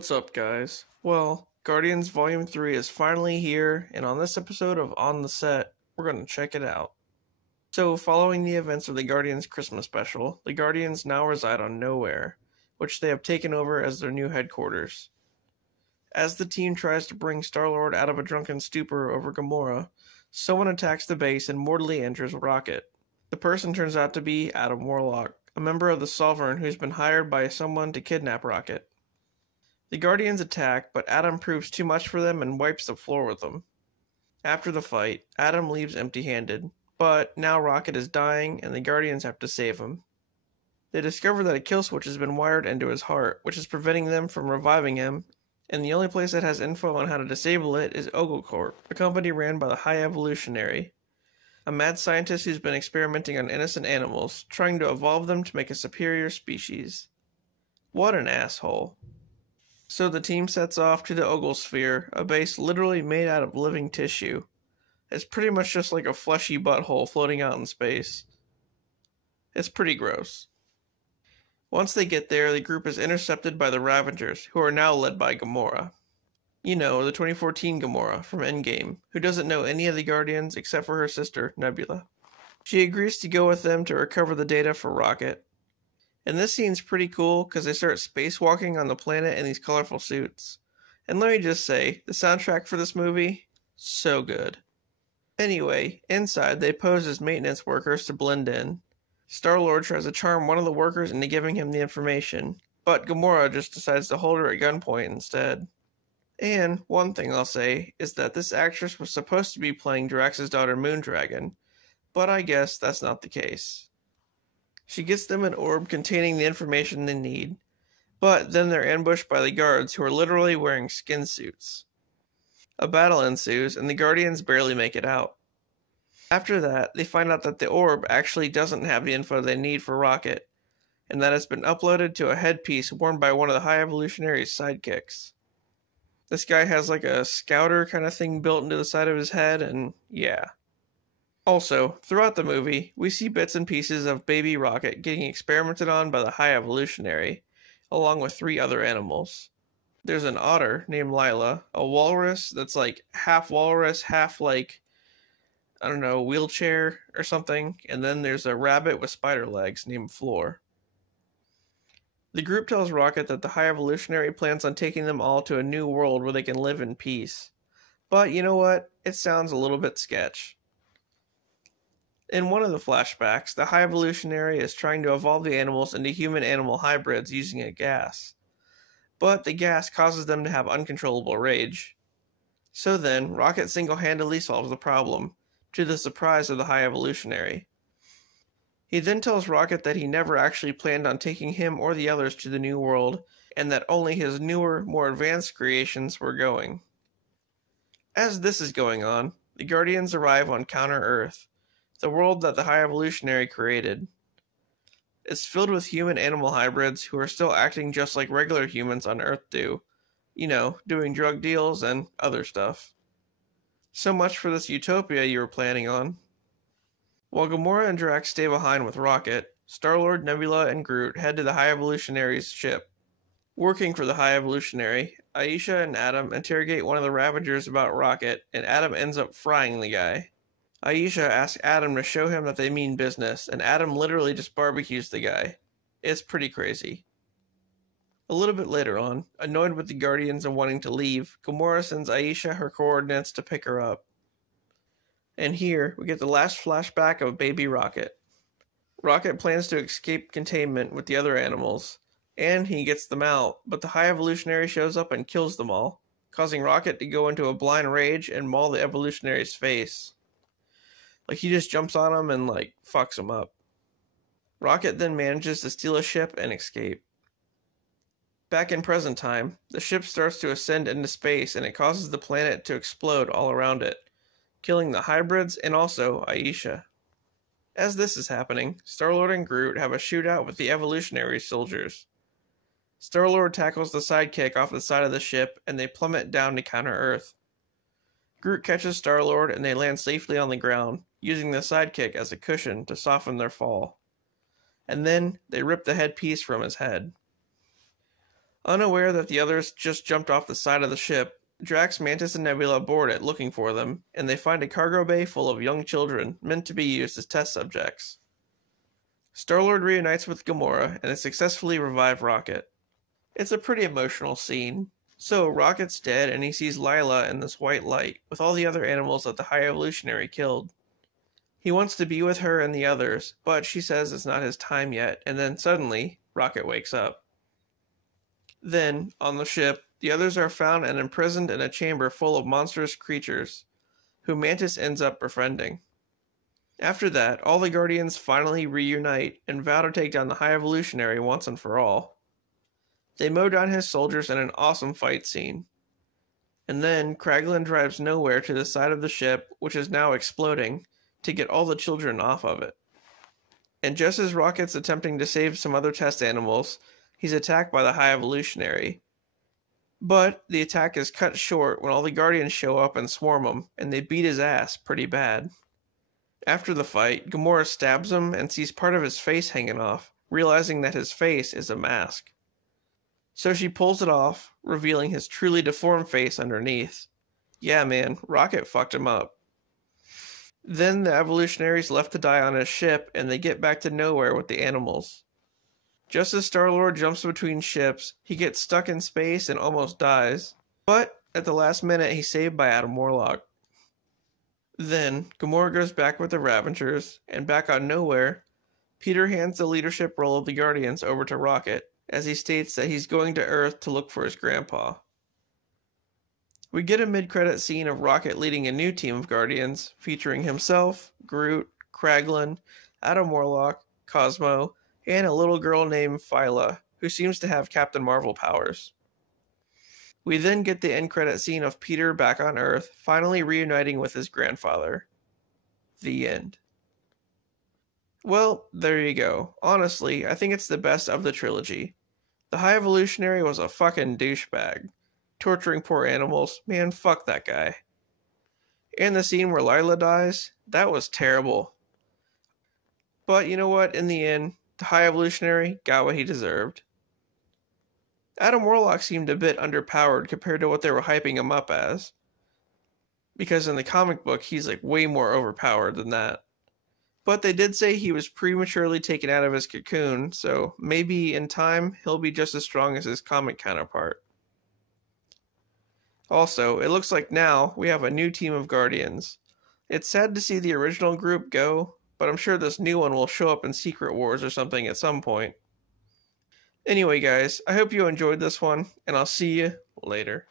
What's up, guys? Well, Guardians Volume 3 is finally here, and on this episode of On the Set, we're going to check it out. So, following the events of the Guardians Christmas special, the Guardians now reside on Nowhere, which they have taken over as their new headquarters. As the team tries to bring Star-Lord out of a drunken stupor over Gamora, someone attacks the base and mortally injures Rocket. The person turns out to be Adam Warlock, a member of the Sovereign who's been hired by someone to kidnap Rocket. The Guardians attack, but Adam proves too much for them and wipes the floor with them. After the fight, Adam leaves empty-handed, but now Rocket is dying and the Guardians have to save him. They discover that a kill switch has been wired into his heart, which is preventing them from reviving him, and the only place that has info on how to disable it is Ogle Corp, a company ran by the High Evolutionary, a mad scientist who's been experimenting on innocent animals, trying to evolve them to make a superior species. What an asshole. So the team sets off to the Ogle Sphere, a base literally made out of living tissue. It's pretty much just like a fleshy butthole floating out in space. It's pretty gross. Once they get there, the group is intercepted by the Ravagers, who are now led by Gamora. You know, the 2014 Gamora from Endgame, who doesn't know any of the Guardians except for her sister, Nebula. She agrees to go with them to recover the data for Rocket. And this scene's pretty cool because they start spacewalking on the planet in these colorful suits. And let me just say, the soundtrack for this movie, so good. Anyway, inside they pose as maintenance workers to blend in. Star-Lord tries to charm one of the workers into giving him the information, but Gamora just decides to hold her at gunpoint instead. And one thing I'll say is that this actress was supposed to be playing Drax's daughter Moondragon, but I guess that's not the case. She gets them an orb containing the information they need, but then they're ambushed by the guards who are literally wearing skin suits. A battle ensues and the Guardians barely make it out. After that, they find out that the orb actually doesn't have the info they need for Rocket, and that it's been uploaded to a headpiece worn by one of the High Evolutionary's sidekicks. This guy has like a scouter kind of thing built into the side of his head, and yeah. Also, throughout the movie, we see bits and pieces of baby Rocket getting experimented on by the High Evolutionary, along with 3 other animals. There's an otter named Lila, a walrus that's like half walrus, half like, I don't know, wheelchair or something, and then there's a rabbit with spider legs named Floor. The group tells Rocket that the High Evolutionary plans on taking them all to a new world where they can live in peace. But you know what? It sounds a little bit sketch. In one of the flashbacks, the High Evolutionary is trying to evolve the animals into human-animal hybrids using a gas. But the gas causes them to have uncontrollable rage. So then, Rocket single-handedly solves the problem, to the surprise of the High Evolutionary. He then tells Rocket that he never actually planned on taking him or the others to the new world, and that only his newer, more advanced creations were going. As this is going on, the Guardians arrive on Counter-Earth, the world that the High Evolutionary created. It's filled with human-animal hybrids who are still acting just like regular humans on Earth do. You know, doing drug deals and other stuff. So much for this utopia you were planning on. While Gamora and Drax stay behind with Rocket, Star-Lord, Nebula, and Groot head to the High Evolutionary's ship. Working for the High Evolutionary, Aisha and Adam interrogate one of the Ravagers about Rocket, and Adam ends up frying the guy. Aisha asks Adam to show him that they mean business, and Adam literally just barbecues the guy. It's pretty crazy. A little bit later on, annoyed with the Guardians and wanting to leave, Gamora sends Aisha her coordinates to pick her up. And here, we get the last flashback of baby Rocket. Rocket plans to escape containment with the other animals, and he gets them out, but the High Evolutionary shows up and kills them all, causing Rocket to go into a blind rage and maul the Evolutionary's face. Like, he just jumps on him and, like, fucks him up. Rocket then manages to steal a ship and escape. Back in present time, the ship starts to ascend into space and it causes the planet to explode all around it, killing the hybrids and also Aisha. As this is happening, Star-Lord and Groot have a shootout with the Evolutionary soldiers. Star-Lord tackles the sidekick off the side of the ship and they plummet down to Counter-Earth. Groot catches Star-Lord and they land safely on the ground, using the sidekick as a cushion to soften their fall. And then, they rip the headpiece from his head. Unaware that the others just jumped off the side of the ship, Drax, Mantis, and Nebula board it looking for them, and they find a cargo bay full of young children meant to be used as test subjects. Star-Lord reunites with Gamora and has successfully revived Rocket. It's a pretty emotional scene. So, Rocket's dead and he sees Lila in this white light with all the other animals that the High Evolutionary killed. He wants to be with her and the others, but she says it's not his time yet, and then suddenly, Rocket wakes up. Then, on the ship, the others are found and imprisoned in a chamber full of monstrous creatures, who Mantis ends up befriending. After that, all the Guardians finally reunite and vow to take down the High Evolutionary once and for all. They mow down his soldiers in an awesome fight scene. And then, Kraglin drives Nowhere to the side of the ship, which is now exploding, to get all the children off of it. And just as Rocket's attempting to save some other test animals, he's attacked by the High Evolutionary. But the attack is cut short when all the Guardians show up and swarm him, and they beat his ass pretty bad. After the fight, Gamora stabs him and sees part of his face hanging off, realizing that his face is a mask. So she pulls it off, revealing his truly deformed face underneath. Yeah, man, Rocket fucked him up. Then the evolutionaries left to die on his ship, and they get back to Nowhere with the animals. Just as Star-Lord jumps between ships, he gets stuck in space and almost dies. But at the last minute, he's saved by Adam Warlock. Then, Gamora goes back with the Ravengers, and back on Nowhere, Peter hands the leadership role of the Guardians over to Rocket, as he states that he's going to Earth to look for his grandpa. We get a mid-credit scene of Rocket leading a new team of Guardians, featuring himself, Groot, Kraglin, Adam Warlock, Cosmo, and a little girl named Phyla, who seems to have Captain Marvel powers. We then get the end credit scene of Peter back on Earth, finally reuniting with his grandfather. The end. Well, there you go. Honestly, I think it's the best of the trilogy. The High Evolutionary was a fucking douchebag. Torturing poor animals, man, fuck that guy. And the scene where Lila dies, that was terrible. But you know what, in the end, the High Evolutionary got what he deserved. Adam Warlock seemed a bit underpowered compared to what they were hyping him up as. Because in the comic book, he's like way more overpowered than that. But they did say he was prematurely taken out of his cocoon, so maybe in time he'll be just as strong as his comic counterpart. Also, it looks like now we have a new team of Guardians. It's sad to see the original group go, but I'm sure this new one will show up in Secret Wars or something at some point. Anyway guys, I hope you enjoyed this one, and I'll see you later.